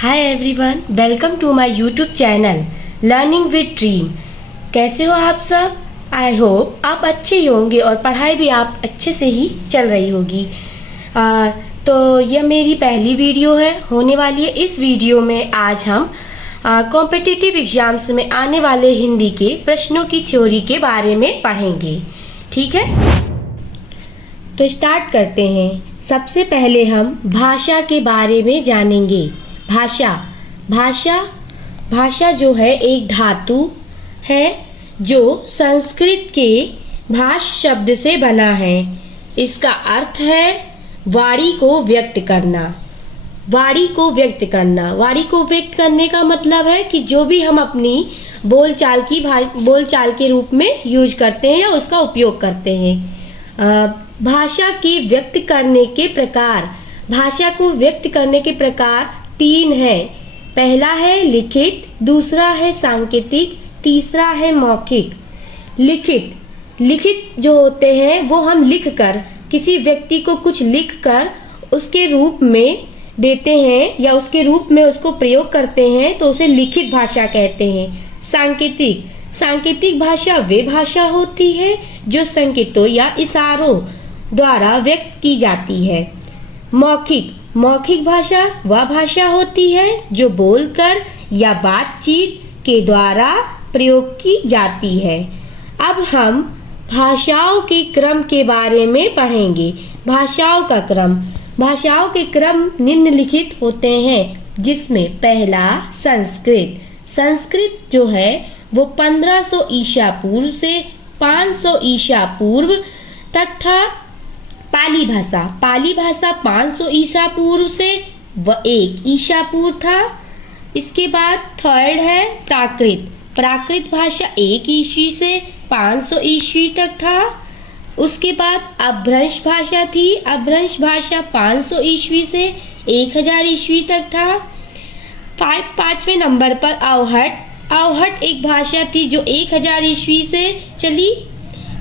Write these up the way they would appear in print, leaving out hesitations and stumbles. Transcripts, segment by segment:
Hi everyone, welcome to my YouTube channel learning with dream. कैसे हो आप सब? आई होप आप अच्छे ही होंगे और पढ़ाई भी आप अच्छे से ही चल रही होगी। तो यह मेरी पहली वीडियो होने वाली है। इस वीडियो में आज हम कॉम्पिटिटिव एग्जाम्स में आने वाले हिंदी के प्रश्नों की थ्योरी के बारे में पढ़ेंगे। ठीक है, तो स्टार्ट करते हैं। सबसे पहले हम भाषा के बारे में जानेंगे। भाषा जो है एक धातु है जो संस्कृत के भाष शब्द से बना है। इसका अर्थ है वाणी को व्यक्त करना। वाणी को व्यक्त करने का मतलब है कि जो भी हम अपनी बोलचाल के रूप में यूज करते हैं या उसका उपयोग करते हैं। भाषा को व्यक्त करने के प्रकार 3 है। पहला है लिखित, दूसरा है सांकेतिक, तीसरा है मौखिक। लिखित जो होते हैं वो हम लिखकर किसी व्यक्ति को कुछ लिखकर उसके रूप में देते हैं या उसके रूप में उसको प्रयोग करते हैं तो उसे लिखित भाषा कहते हैं। सांकेतिक भाषा वे भाषा होती है जो संकेतों या इशारों द्वारा व्यक्त की जाती है। मौखिक भाषा वह भाषा होती है जो बोलकर या बातचीत के द्वारा प्रयोग की जाती है। अब हम भाषाओं के क्रम के बारे में पढ़ेंगे। भाषाओं के क्रम निम्नलिखित होते हैं, जिसमें पहला संस्कृत जो है वो 1500 ईसा पूर्व से 500 ईसा पूर्व तक था। पाली भाषा 500 ईसा पूर्व से 1 ईसा पूर्व था। इसके बाद थर्ड है प्राकृत भाषा 1 ईस्वी से 500 ईस्वी तक था। उसके बाद अपभ्रंश भाषा थी। अपभ्रंश भाषा 500 ईस्वी से 1000 ईस्वी तक था। 5वें नंबर पर अवहट एक भाषा थी जो 1000 ईस्वी से चली।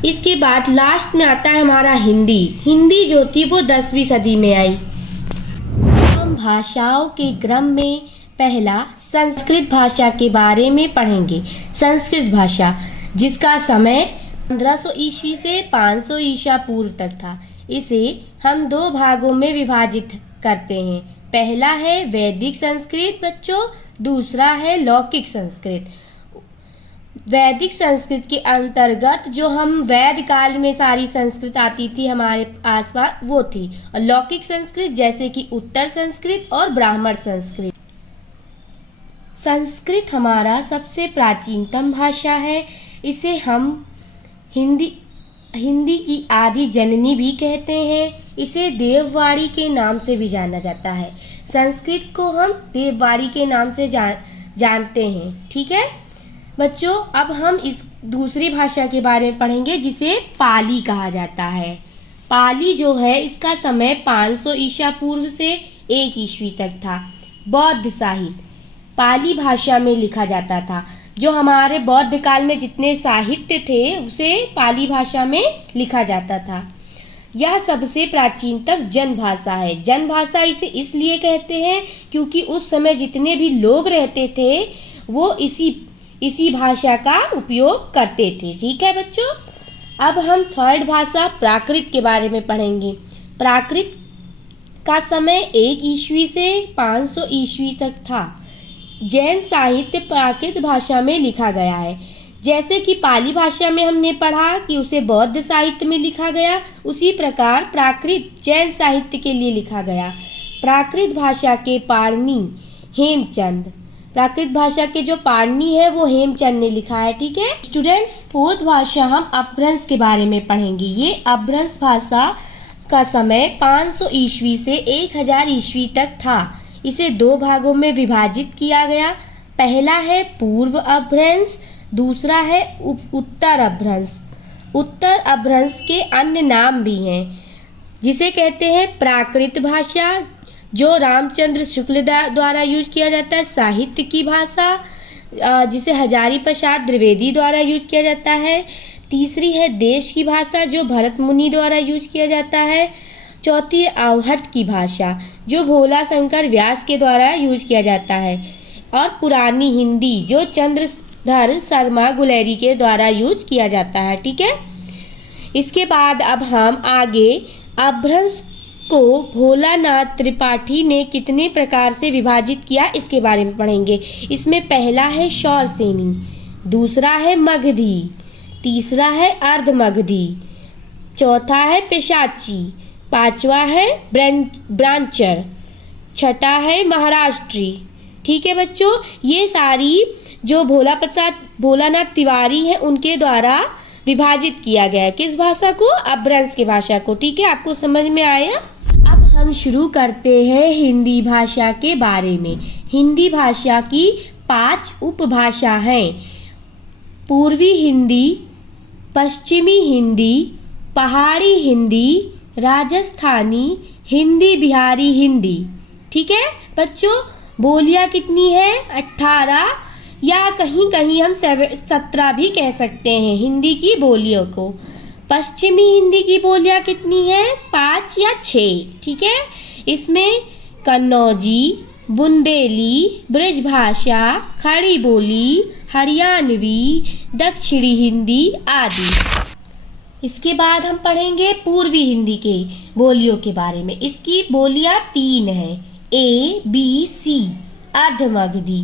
इसके बाद लास्ट में आता है हमारा हिंदी जो थी वो 10वीं सदी में आई। हम भाषाओं के क्रम में पहला संस्कृत भाषा के बारे में पढ़ेंगे। संस्कृत भाषा जिसका समय 1500 ईस्वी से 500 ईसा पूर्व तक था। इसे हम 2 भागों में विभाजित करते हैं। पहला है वैदिक संस्कृत बच्चों, दूसरा है लौकिक संस्कृत। वैदिक संस्कृत के अंतर्गत जो हम वैद काल में सारी संस्कृत आती थी हमारे आसपास वो थी, और लौकिक संस्कृत जैसे कि उत्तर संस्कृत और ब्राह्मण संस्कृत। संस्कृत हमारा सबसे प्राचीनतम भाषा है। इसे हम हिंदी की आदि जननी भी कहते हैं। इसे देववाणी के नाम से भी जाना जाता है। संस्कृत को हम देववाणी के नाम से जानते हैं। ठीक है बच्चों, अब हम इस दूसरी भाषा के बारे में पढ़ेंगे जिसे पाली कहा जाता है। पाली जो है इसका समय 500 ईसा पूर्व से 1 ईस्वी तक था। बौद्ध साहित्य पाली भाषा में लिखा जाता था। जो हमारे बौद्ध काल में जितने साहित्य थे उसे पाली भाषा में लिखा जाता था। यह सबसे प्राचीनतम जनभाषा है। जनभाषा इसे इसलिए कहते हैं क्योंकि उस समय जितने भी लोग रहते थे वो इसी भाषा का उपयोग करते थे। ठीक है बच्चों, अब हम थर्ड भाषा प्राकृत के बारे में पढ़ेंगे। प्राकृत का समय 1 ईस्वी से 500 ईस्वी तक था। जैन साहित्य प्राकृत भाषा में लिखा गया है। जैसे कि पाली भाषा में हमने पढ़ा कि उसे बौद्ध साहित्य में लिखा गया, उसी प्रकार प्राकृत जैन साहित्य के लिए लिखा गया। प्राकृत भाषा के पाणिनि हेमचंद, प्राकृत भाषा के जो पाणिनि है वो हेमचंद ने लिखा है। ठीक है स्टूडेंट्स, फोर्थ भाषा हम अपभ्रंश के बारे में पढ़ेंगे। ये अपभ्रंश भाषा का समय 500 ईस्वी से 1000 ईस्वी तक था। इसे 2 भागों में विभाजित किया गया। पहला है पूर्व अपभ्रंश, दूसरा है उत्तर अपभ्रंश। उत्तर अपभ्रंश के अन्य नाम भी हैं जिसे कहते हैं प्राकृत भाषा, जो रामचंद्र शुक्ल द्वारा यूज किया जाता है। साहित्य की भाषा जिसे हजारी प्रसाद द्विवेदी द्वारा यूज किया जाता है। तीसरी है देश की भाषा जो भरत मुनि द्वारा यूज किया जाता है। चौथी है अवहट की भाषा, जो भोला शंकर व्यास के द्वारा यूज किया जाता है। और पुरानी हिंदी, जो चंद्रधर शर्मा गुलेरी के द्वारा यूज किया जाता है। ठीक है, इसके बाद अब हम आगे अपभ्रंश को भोलानाथ त्रिपाठी ने कितने प्रकार से विभाजित किया इसके बारे में पढ़ेंगे। इसमें पहला है शौरसेनी, दूसरा है मगधी, तीसरा है अर्धमगधी, चौथा है पेशाची, पांचवा है ब्रांचर, छठा है महाराष्ट्री। ठीक है बच्चों, ये सारी जो भोलानाथ तिवारी हैं उनके द्वारा विभाजित किया गया है। किस भाषा को? अपभ्रंश की भाषा को। ठीक है, आपको समझ में आया? अब हम शुरू करते हैं हिंदी भाषा के बारे में। हिंदी भाषा की 5 उपभाषा हैं। पूर्वी हिंदी, पश्चिमी हिंदी, पहाड़ी हिंदी, राजस्थानी हिंदी, बिहारी हिंदी। ठीक है बच्चों, बोलियां कितनी है? 18 या कहीं कहीं हम 17 भी कह सकते हैं हिंदी की बोलियों को। पश्चिमी हिंदी की बोलियां कितनी है? 5 या 6। ठीक है, इसमें कन्नौजी, बुंदेली, ब्रजभाषा, खड़ी बोली, हरियाणवी, दक्षिणी हिंदी आदि। इसके बाद हम पढ़ेंगे पूर्वी हिंदी के बोलियों के बारे में। इसकी बोलियां 3 हैं, A, B, C, Ardhamagadhi.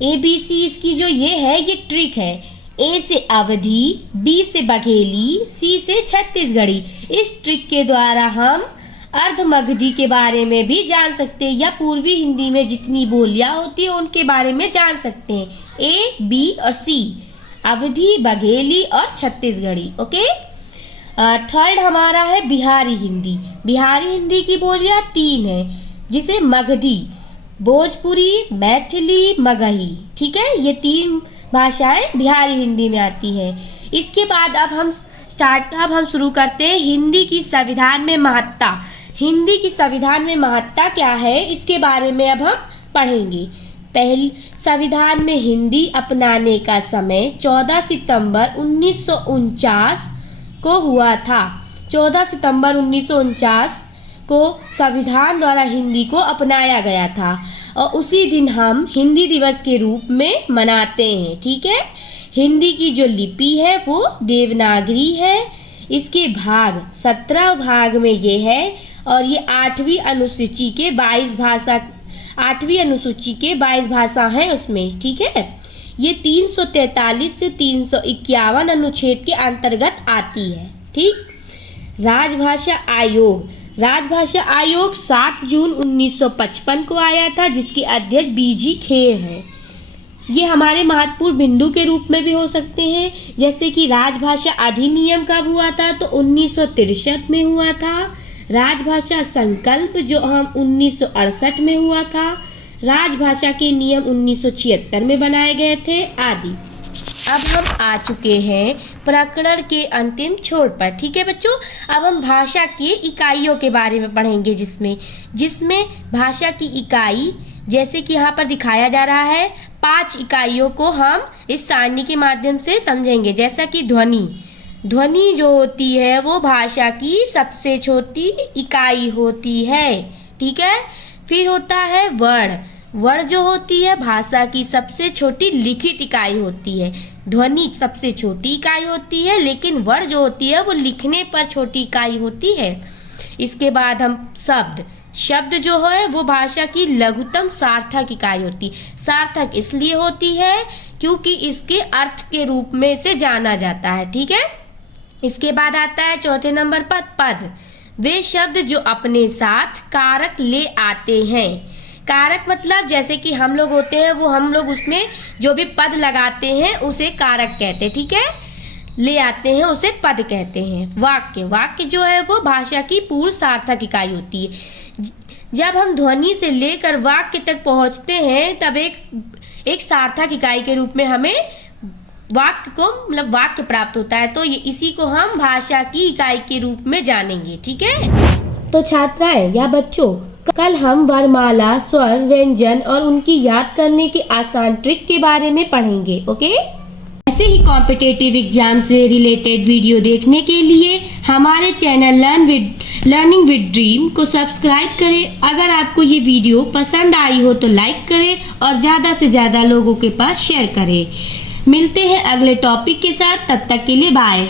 A, B, C इसकी जो ये ट्रिक है। A से अवधी, B से बघेली, C से छत्तीसगढ़ी। इस ट्रिक के द्वारा हम अर्धमगधी के बारे में भी जान सकते हैं, या पूर्वी हिंदी में जितनी बोलियां होती है उनके बारे में जान सकते हैं। A, B और C, अवधी, बघेली और छत्तीसगढ़ी। ओके, थर्ड हमारा है बिहारी हिंदी। बिहारी हिंदी की बोलियां 3 है, जिसे मगधी, भोजपुरी, मैथिली, मगही। ठीक है, ये 3 भाषाएं बिहारी हिंदी में आती है। इसके बाद अब हम शुरू करते हैं हिंदी की संविधान में महत्ता। हिंदी की संविधान में महत्ता क्या है इसके बारे में अब हम पढ़ेंगे। पहले संविधान में हिंदी अपनाने का समय 14 सितंबर 1949 को हुआ था। 14 सितंबर 1949 को संविधान द्वारा हिंदी को अपनाया गया था और उसी दिन हम हिंदी दिवस के रूप में मनाते हैं। ठीक है, हिंदी की जो लिपि है वो देवनागरी है। इसके भाग 17 भाग में ये है और ये 8वीं अनुसूची के 22 भाषा हैं उसमें। ठीक है, ये 343 से 351 अनुच्छेद के अंतर्गत आती है। ठीक, राजभाषा आयोग 7 जून 1955 को आया था, जिसके अध्यक्ष बीजी खेर हैं। ये हमारे महत्वपूर्ण बिंदु के रूप में भी हो सकते हैं, जैसे कि राजभाषा अधिनियम कब हुआ था? तो 1963 में हुआ था। राजभाषा संकल्प जो हम 1968 में हुआ था। राजभाषा के नियम 1976 में बनाए गए थे आदि। अब हम आ चुके हैं प्रकरण के अंतिम छोर पर। ठीक है बच्चों, अब हम भाषा की इकाइयों के बारे में पढ़ेंगे, जिसमें भाषा की इकाई जैसे कि यहाँ पर दिखाया जा रहा है 5 इकाइयों को हम इस सारणी के माध्यम से समझेंगे। जैसा कि ध्वनि जो होती है वो भाषा की सबसे छोटी इकाई होती है। ठीक है, फिर होता है वर्ण जो होती है भाषा की सबसे छोटी लिखित इकाई होती है। ध्वनि सबसे छोटी इकाई होती है, लेकिन वर्ण जो होती है वो लिखने पर छोटी इकाई होती है। इसके बाद हम शब्द जो है वो भाषा की लघुतम सार्थक इकाई होती है। सार्थक इसलिए होती है क्योंकि इसके अर्थ के रूप में इसे जाना जाता है। ठीक है, इसके बाद आता है चौथे नंबर पर पद। वे शब्द जो अपने साथ कारक ले आते हैं। कारक मतलब जैसे कि हम लोग होते हैं वो हम लोग उसमें जो भी पद लगाते हैं उसे कारक कहते हैं। ठीक है, ले आते हैं उसे पद कहते हैं। वाक्य जो है वो भाषा की पूर्ण सार्थक इकाई होती है। जब हम ध्वनि से लेकर वाक्य तक पहुंचते हैं तब एक सार्थक इकाई के रूप में हमें वाक्य प्राप्त होता है। तो इसी को हम भाषा की इकाई के रूप में जानेंगे। ठीक है, तो छात्राएं या बच्चों, कल हम वर्णमाला, स्वर, व्यंजन और उनकी याद करने के आसान ट्रिक के बारे में पढ़ेंगे। ओके, ऐसे ही कॉम्पिटिटिव एग्जाम से रिलेटेड वीडियो देखने के लिए हमारे channel learn with learning with dream को सब्सक्राइब करें। अगर आपको ये वीडियो पसंद आई हो तो लाइक करें और ज़्यादा से ज़्यादा लोगों के पास शेयर करें। मिलते हैं अगले टॉपिक के साथ, तब तक के लिए बाय।